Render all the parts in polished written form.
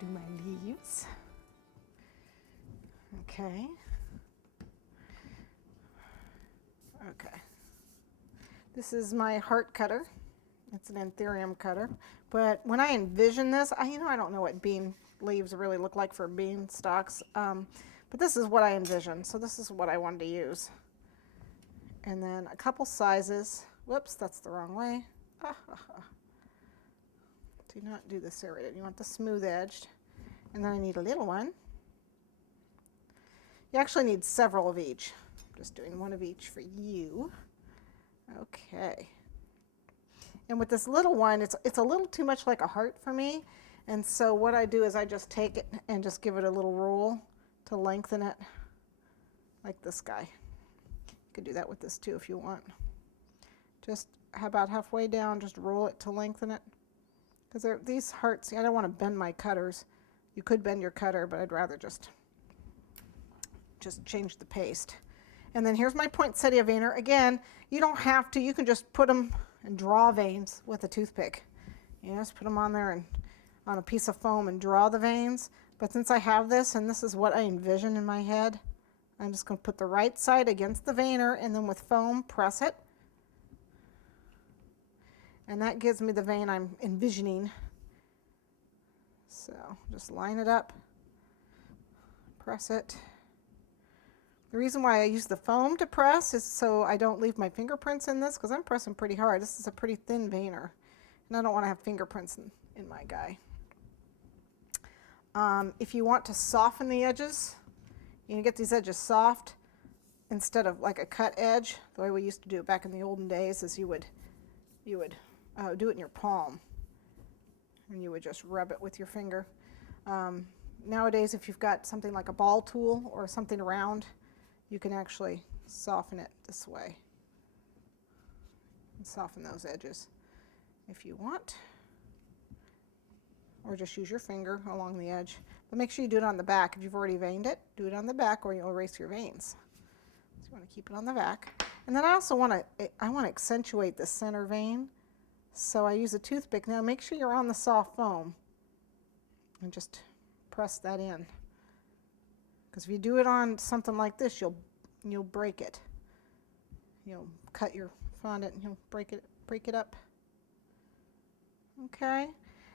do my leaves. Okay. Okay. This is my heart cutter. It's an anthurium cutter. But when I envision this, I don't know what bean leaves really look like for bean stalks. But this is what I envisioned. So this is what I wanted to use. And then a couple sizes. Whoops, that's the wrong way. Do not do the serrated. You want the smooth edged. And then I need a little one. You actually need several of each. I'm just doing one of each for you. Okay. And with this little one, it's a little too much like a heart for me. And so what I do is I just take it and just give it a little roll to lengthen it, like this guy. You could do that with this too if you want. Just about halfway down, just roll it to lengthen it. Because these hearts, I don't want to bend my cutters. You could bend your cutter, but I'd rather just change the paste. And then here's my poinsettia veiner. Again, you don't have to. You can just put them and draw veins with a toothpick. You just put them on there and on a piece of foam and draw the veins. But since I have this, and this is what I envision in my head, I'm just going to put the right side against the veiner and then with foam press it. And that gives me the vein I'm envisioning. So just line it up, press it. The reason why I use the foam to press is so I don't leave my fingerprints in this, because I'm pressing pretty hard. This is a pretty thin veiner, and I don't want to have fingerprints in my guy. If you want to soften the edges, you can get these edges soft instead of like a cut edge. The way we used to do it back in the olden days is you would do it in your palm, and you would just rub it with your finger. Nowadays, if you've got something like a ball tool or something round, you can actually soften it this way and soften those edges if you want, or just use your finger along the edge. But make sure you do it on the back. If you've already veined it, do it on the back or you'll erase your veins. So you want to keep it on the back. And then I also want to accentuate the center vein, so I use a toothpick. Now make sure you're on the soft foam and just press that in. Because if you do it on something like this, you'll break it. You'll cut your fondant and you'll break it up. Okay,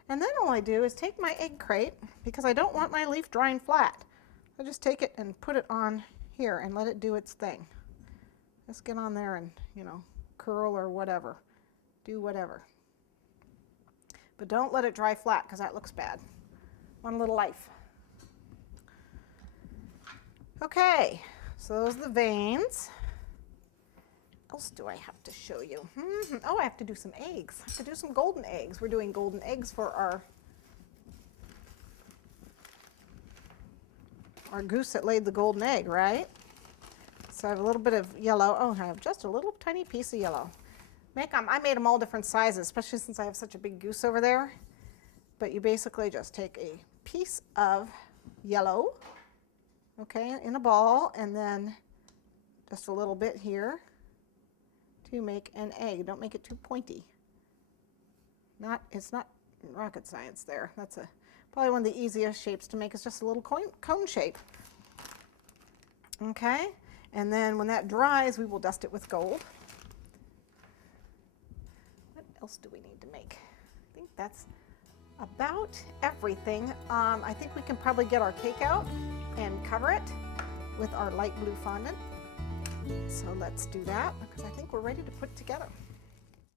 and then all I do is take my egg crate, because I don't want my leaf drying flat. I just take it and put it on here and let it do its thing. Just get on there and curl or whatever, do whatever. But don't let it dry flat, because that looks bad. Want a little life. Okay, so those are the veins. What else do I have to show you? Oh, I have to do some eggs. I have to do some golden eggs. We're doing golden eggs for our goose that laid the golden egg, right? So I have a little bit of yellow. Oh, I have just a little tiny piece of yellow. I made them all different sizes, especially since I have such a big goose over there. But you basically just take a piece of yellow, okay, in a ball, and then just a little bit here to make an egg. Don't make it too pointy. It's not rocket science there. That's probably one of the easiest shapes to make. Is just a little cone shape. Okay, and then when that dries, we will dust it with gold. What else do we need to make? I think that's about everything. I think we can probably get our cake out and cover it with our light blue fondant. So let's do that, because I think we're ready to put it together.